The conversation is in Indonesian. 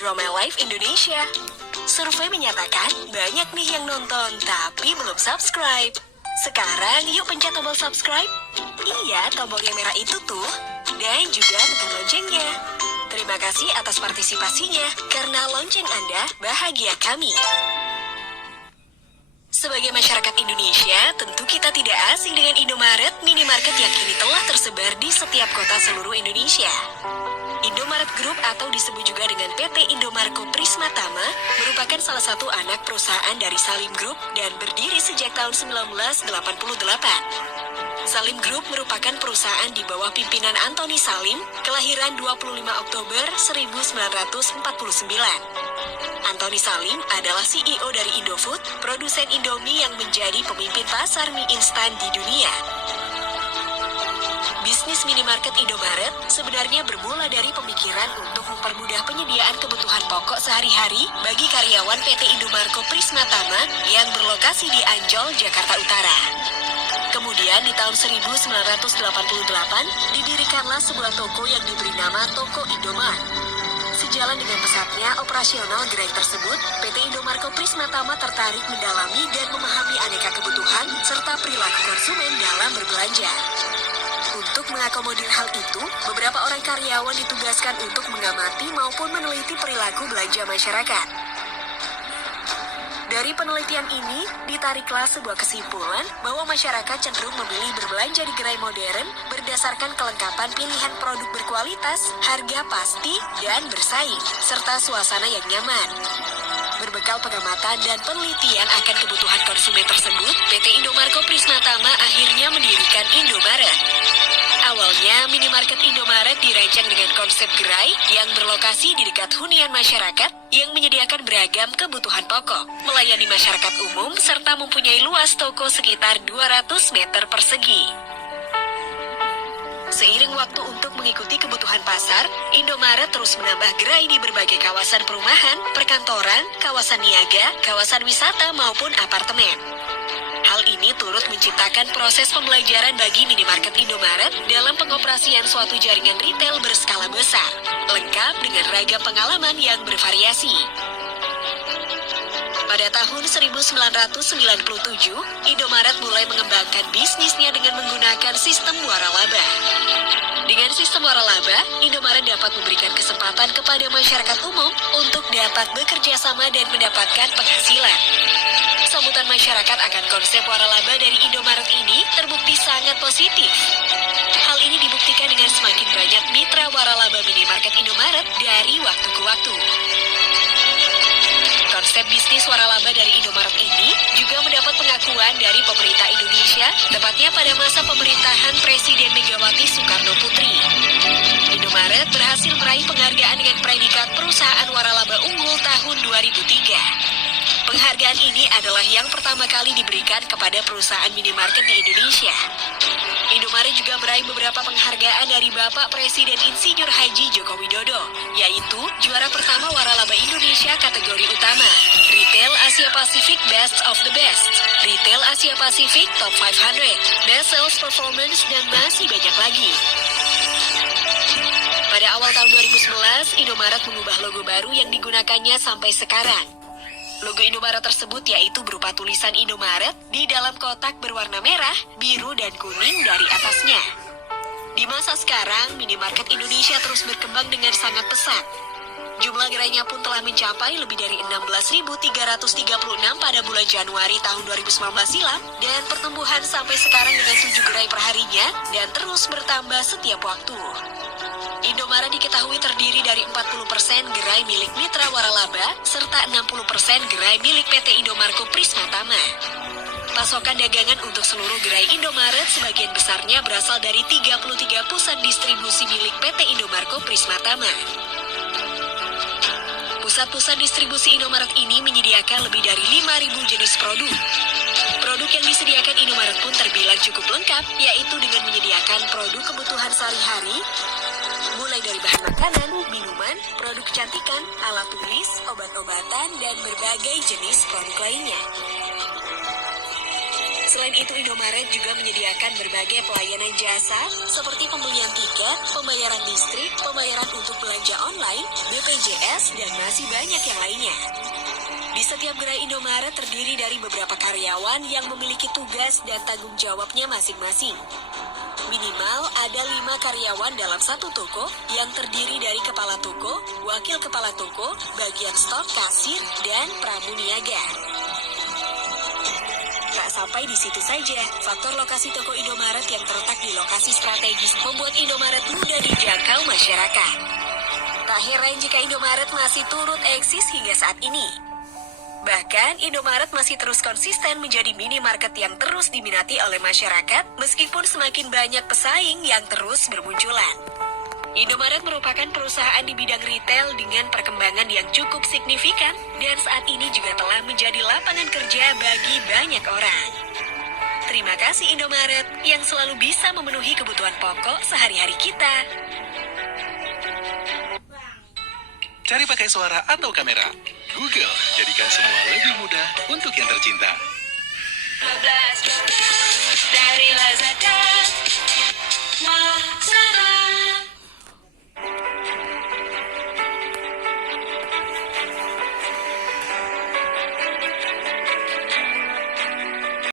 Drama Live Indonesia. Survei menyatakan banyak nih yang nonton tapi belum subscribe. Sekarang yuk pencet tombol subscribe. Iya, tombol yang merah itu tuh. Dan juga tekan loncengnya. Terima kasih atas partisipasinya. Karena lonceng Anda, bahagia kami. Sebagai masyarakat Indonesia, tentu kita tidak asing dengan Indomaret, minimarket yang kini telah tersebar di setiap kota seluruh Indonesia. Indomaret Group atau disebut juga dengan PT Indomarko Prismatama merupakan salah satu anak perusahaan dari Salim Group dan berdiri sejak tahun 1988. Salim Group merupakan perusahaan di bawah pimpinan Antoni Salim, kelahiran 25 Oktober 1949. Antoni Salim adalah CEO dari Indofood, produsen Indomie yang menjadi pemimpin pasar mie instan di dunia. Bisnis minimarket Indomaret sebenarnya bermula dari pemikiran untuk mempermudah penyediaan kebutuhan pokok sehari-hari bagi karyawan PT Indomarko Prismatama yang berlokasi di Ancol, Jakarta Utara. Kemudian di tahun 1988 didirikanlah sebuah toko yang diberi nama Toko Indomart. Sejalan dengan pesatnya operasional gerai tersebut, PT Indomarko Prismatama tertarik mendalami dan memahami aneka kebutuhan serta perilaku konsumen dalam berbelanja. Untuk mengakomodir hal itu, beberapa orang karyawan ditugaskan untuk mengamati maupun meneliti perilaku belanja masyarakat. Dari penelitian ini, ditariklah sebuah kesimpulan bahwa masyarakat cenderung memilih berbelanja di gerai modern berdasarkan kelengkapan pilihan produk berkualitas, harga pasti, dan bersaing, serta suasana yang nyaman. Berbekal pengamatan dan penelitian akan kebutuhan konsumen tersebut, PT Indomarko Prismatama akhirnya mendirikan Indomaret. Awalnya, minimarket Indomaret dirancang dengan konsep gerai yang berlokasi di dekat hunian masyarakat yang menyediakan beragam kebutuhan pokok, melayani masyarakat umum, serta mempunyai luas toko sekitar 200 meter persegi. Seiring waktu untuk mengikuti kebutuhan pasar, Indomaret terus menambah gerai di berbagai kawasan perumahan, perkantoran, kawasan niaga, kawasan wisata maupun apartemen. Hal ini turut menciptakan proses pembelajaran bagi minimarket Indomaret dalam pengoperasian suatu jaringan retail berskala besar, lengkap dengan ragam pengalaman yang bervariasi. Pada tahun 1997, Indomaret mulai mengembangkan bisnisnya dengan menggunakan sistem waralaba. Dengan sistem waralaba, Indomaret dapat memberikan kesempatan kepada masyarakat umum untuk dapat bekerja sama dan mendapatkan penghasilan. Sambutan masyarakat akan konsep waralaba dari Indomaret ini terbukti sangat positif. Hal ini dibuktikan dengan semakin banyak mitra waralaba minimarket Indomaret dari waktu ke waktu. Konsep bisnis waralaba dari Indomaret ini juga mendapat pengakuan dari pemerintah Indonesia, tepatnya pada masa pemerintahan Presiden Megawati Soekarno Putri. Indomaret berhasil meraih penghargaan dengan predikat perusahaan waralaba unggul tahun 2003. Penghargaan ini adalah yang pertama kali diberikan kepada perusahaan minimarket di Indonesia. Indomaret juga meraih beberapa penghargaan dari Bapak Presiden Insinyur Haji Joko Widodo, yaitu juara pertama waralaba Indonesia kategori utama, Retail Asia Pacific Best of the Best, Retail Asia Pacific Top 500, Best Sales Performance, dan masih banyak lagi. Pada awal tahun 2011, Indomaret mengubah logo baru yang digunakannya sampai sekarang. Logo Indomaret tersebut yaitu berupa tulisan Indomaret di dalam kotak berwarna merah, biru, dan kuning dari atasnya. Di masa sekarang, minimarket Indonesia terus berkembang dengan sangat pesat. Jumlah gerainya pun telah mencapai lebih dari 16.336 pada bulan Januari tahun 2019 silam, dan pertumbuhan sampai sekarang dengan 7 gerai perharinya dan terus bertambah setiap waktu. Indomaret diketahui terdiri dari 40% gerai milik mitra waralaba serta 60% gerai milik PT Indomarko Prismatama. Pasokan dagangan untuk seluruh gerai Indomaret sebagian besarnya berasal dari 33 pusat distribusi milik PT Indomarko Prismatama. Pusat-pusat distribusi Indomaret ini menyediakan lebih dari 5.000 jenis produk. Produk yang disediakan Indomaret pun terbilang cukup lengkap, yaitu dengan menyediakan produk kebutuhan sehari-hari, mulai dari bahan makanan, minuman, produk kecantikan, alat tulis, obat-obatan, dan berbagai jenis produk lainnya. Selain itu, Indomaret juga menyediakan berbagai pelayanan jasa seperti pembelian tiket, pembayaran listrik, pembayaran untuk belanja online, BPJS, dan masih banyak yang lainnya. Di setiap gerai Indomaret terdiri dari beberapa karyawan yang memiliki tugas dan tanggung jawabnya masing-masing. Minimal ada 5 karyawan dalam satu toko yang terdiri dari kepala toko, wakil kepala toko, bagian stok, kasir, dan pramuniaga. Tak sampai di situ saja, faktor lokasi toko Indomaret yang terletak di lokasi strategis membuat Indomaret mudah dijangkau masyarakat. Tak heran jika Indomaret masih turut eksis hingga saat ini. Bahkan, Indomaret masih terus konsisten menjadi minimarket yang terus diminati oleh masyarakat meskipun semakin banyak pesaing yang terus bermunculan. Indomaret merupakan perusahaan di bidang retail dengan perkembangan yang cukup signifikan dan saat ini juga telah menjadi lapangan kerja bagi banyak orang. Terima kasih Indomaret yang selalu bisa memenuhi kebutuhan pokok sehari-hari kita. Cari pakai suara atau kamera? Google, jadikan semua lebih mudah untuk yang tercinta. 12 dari Lazada.